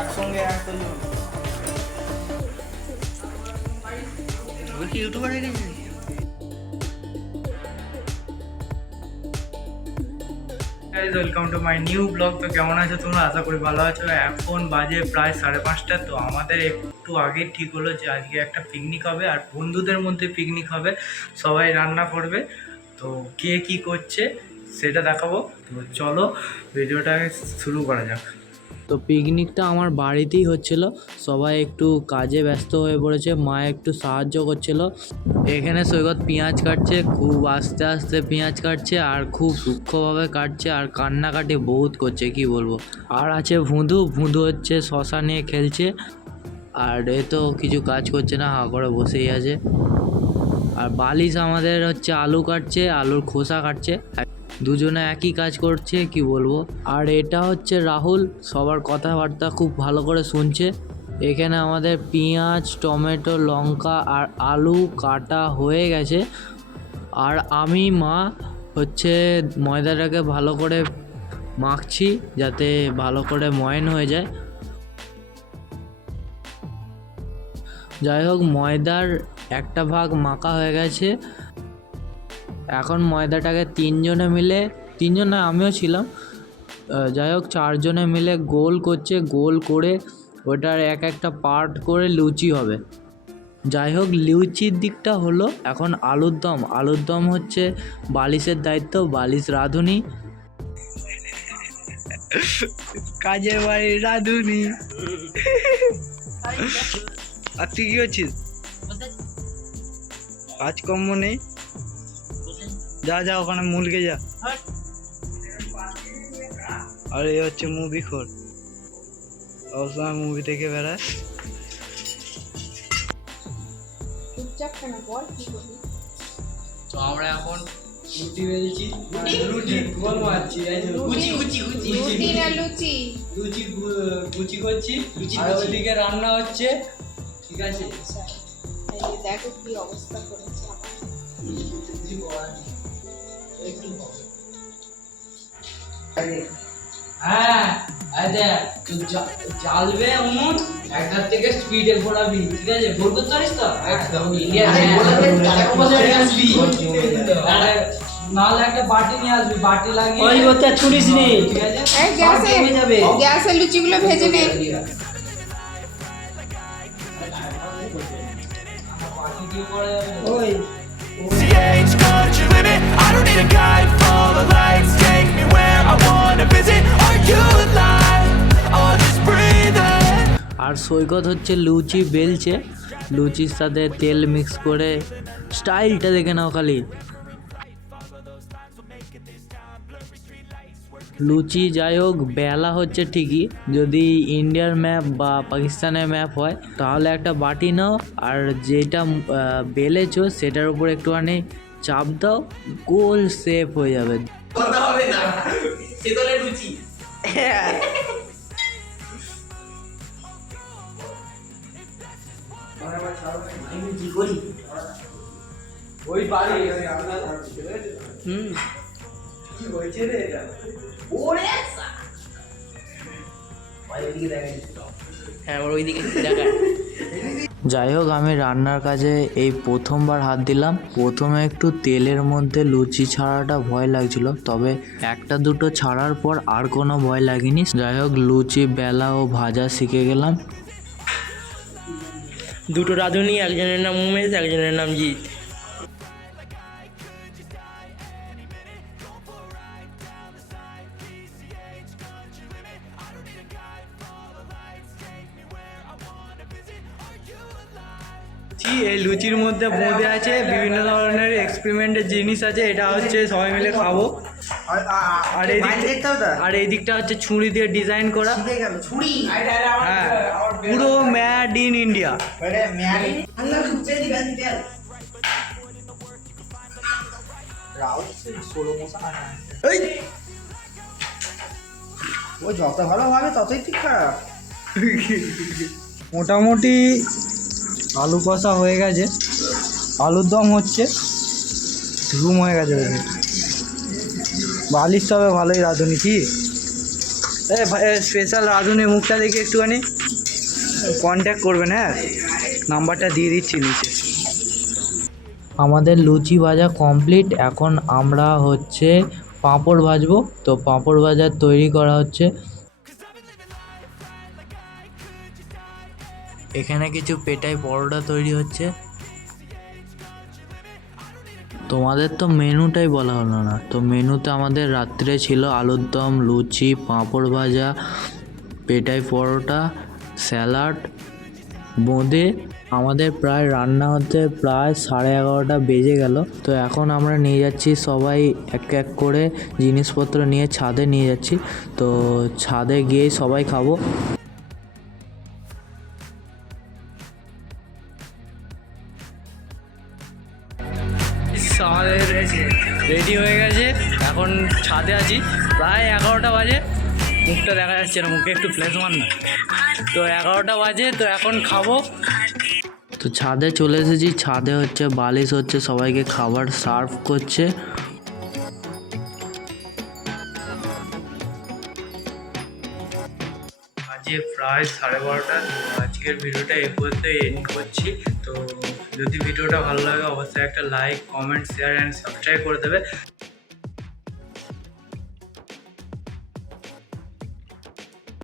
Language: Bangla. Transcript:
একসঙ্গে ইউটিউবার হয়ে গেছে welcome to my new blog তো কেমন আছো তোমরা? আশা করি ভালো আছো। এখন বাজে প্রায় সাড়ে পাঁচটা। তো আমাদের একটু আগে ঠিক হলো যে আজকে একটা পিকনিক হবে আর বন্ধুদের মধ্যে পিকনিক হবে। সবাই রান্না করবে। তো কে কি করছে সেটা দেখাবো। তো চলো ভিডিওটাকে শুরু করা যাক। তো পিকনিকটা আমার বাড়িতেই হচ্ছিল। সবাই একটু কাজে ব্যস্ত হয়ে পড়েছে, মা একটু সাহায্য করছিল। এখানে সৈকত পেঁয়াজ কাটছে, খুব আস্তে আস্তে পেঁয়াজ কাটছে আর খুব সূক্ষ্মভাবে কাটছে আর কান্নাকাটি বহুত করছে, কি বলব। আর আছে ভুঁদু ভুঁদু হচ্ছে শশা নিয়ে খেলছে। আর এ তো কিছু কাজ করছে না, হা করে বসেই আছে। আর বালিশ আমাদের হচ্ছে আলু কাটছে, আলুর খোসা কাটছে। দুজনে একই কাজ করছে, কি বলব? আর এটা হচ্ছে রাহুল, সবার কথাবার্তা খুব ভালো করে শুনছে। এখানে আমাদের পেঁয়াজ, টমেটো, লঙ্কা আর আলু কাটা হয়ে গেছে। আর আমি, মা, হচ্ছে ময়দাটাকে ভালো করে মাখছি যাতে ভালো করে ময়ন হয়ে যায়। যাই হোক, ময়দার একটা ভাগ মাখা হয়ে গেছে। এখন ময়দাটাকে তিনজনে মিলে তিনজন না আমিও ছিলাম। যাই হোক চারজনে মিলে গোল করছে গোল করে ওটার এক একটা পার্ট করে লুচি হবে। যাই হোক লুচির দিকটা হলো এখন আলুর দম। আলুর দম হচ্ছে বালিশের দায়িত্ব বালিশ রাঁধুনি। কাজের বাড়ি রাঁধুনি। আর তুই কি করছিস? কাজকর্ম নেই? যা যা ওখানে মুলকে যা। আর এই হচ্ছে মুভি খোর। সবসময় মুভি দেখে বেড়ায়। চুপচাপ কেন বল কি করবি? তো আমরা এখন রুটি বেলছি। রুটি গোল মারছি কুচি কুচি কুচি রুটি। না লুচি? লুচি কুচি করছি। আর ওদিকে রান্না হচ্ছে। ঠিক আছে? আচ্ছা দেখো কি অবস্থা করেছে আমার। হ্যাঁ এই দেখ তুই জ্বালবে উনুন একটার থেকে স্পিডে ঘোরাবি ঠিক আছে? ভোর করতে পারিস তো? একদম। ইন্ডিয়ান আরে নাহলে একটা বাটি নিয়ে আসবি বাটি লাগিয়ে ওই বলতে ছুরিস নি। ঠিক আছে? গ্যাসে যাবে। গ্যাসে লুচিগুলো ভেজে নে। ওই। I don't need a guide. The lights, take me where I wanna visit. Are you alive? Or just breathing? আর সৈকত হচ্ছে লুচি বেলছে লুচির সাথে তেল মিক্স করে স্টাইলটা দেখে নাও খালি লুচি যাই হোক বেলা হচ্ছে ঠিকই যদি ইন্ডিয়ার ম্যাপ বা পাকিস্তানের ম্যাপ হয় তাহলে একটা বাটি নাও আর যেটা বেলেছো সেটার উপর একটুখানি চাপ দাও গোল সেফ হয়ে যাবে। ওই বাড়ি হুম। কি হয়েছে রে এটা হ্যাঁ ওর ওইদিকে দেখা যাই হোক আমি রান্নার কাজে এই প্রথমবার হাত দিলাম। প্রথমে একটু তেলের মধ্যে লুচি ছাড়াটা ভয় লাগছিল, তবে একটা দুটো ছাড়ার পর আর কোনো ভয় লাগেনি। যাই হোক লুচি, বেলা ও ভাজা শিখে গেলাম। দুটো রাঁধুনি, একজনের নাম উমেশ, একজনের নাম জিৎ। লুচি এই লুচির মধ্যে বোঁদে আছে বিভিন্ন ধরনের এক্সপেরিমেন্টের জিনিস আছে এটা হচ্ছে সবাই মিলে খাব। আর এই দিকটা আর এই দিকটা হচ্ছে ছুরি দিয়ে ডিজাইন করা। হ্যাঁ পুরো ম্যাড ইন ইন্ডিয়া ও যত ভালো হবে ততই ঠিক খারাপ। মোটামুটি আলু কষা হয়ে গেছে। আলুর দম হচ্ছে রুম হয়ে গেছে বালিশ তবে ভালোই রাঁধুনি কি? এ স্পেশাল রাঁধুনি, মুখটা দেখে একটুখানি। কন্ট্যাক্ট করবেন হ্যাঁ? নাম্বারটা দিয়ে দিচ্ছি নিচে। আমাদের লুচি ভাজা কমপ্লিট এখন আমরা হচ্ছে পাঁপড় ভাজবো। তো পাঁপড় ভাজার তৈরি করা হচ্ছে। এখানে কিছু পেটাই পরোটা তৈরি হচ্ছে। তোমাদের তো মেনুটাই বলা হলো না। তো মেনুতে আমাদের রাত্রে ছিল আলুর দম, লুচি, পাঁপড় ভাজা, পেটাই পরোটা, স্যালাড, বোঁদে। আমাদের প্রায় রান্না হতে প্রায় সাড়ে এগারোটা বেজে গেল। তো এখন আমরা নিয়ে যাচ্ছি সবাই এক এক করে জিনিসপত্র নিয়ে ছাদে নিয়ে যাচ্ছি। তো ছাদে গিয়েই সবাই খাব। আমাদের রেডি হয়ে গেছে। এখন ছাদে আছি। প্রায় এগারোটা বাজে। মুখটা দেখা যাচ্ছে না, মুখে একটু ফ্ল্যাশ মার না। তো এগারোটা বাজে, তো এখন খাব। তো ছাদে চলে এসেছি। ছাদে হচ্ছে বালিশ হচ্ছে, সবাইকে খাবার সার্ভ করছে। প্রায় সাড়ে বারোটা। আজকের ভিডিওটা এ পর্যন্ত এন্ড করছি। তো যদি ভিডিওটা ভালো লাগে, অবশ্যই একটা like comment share and subscribe করে দেবে।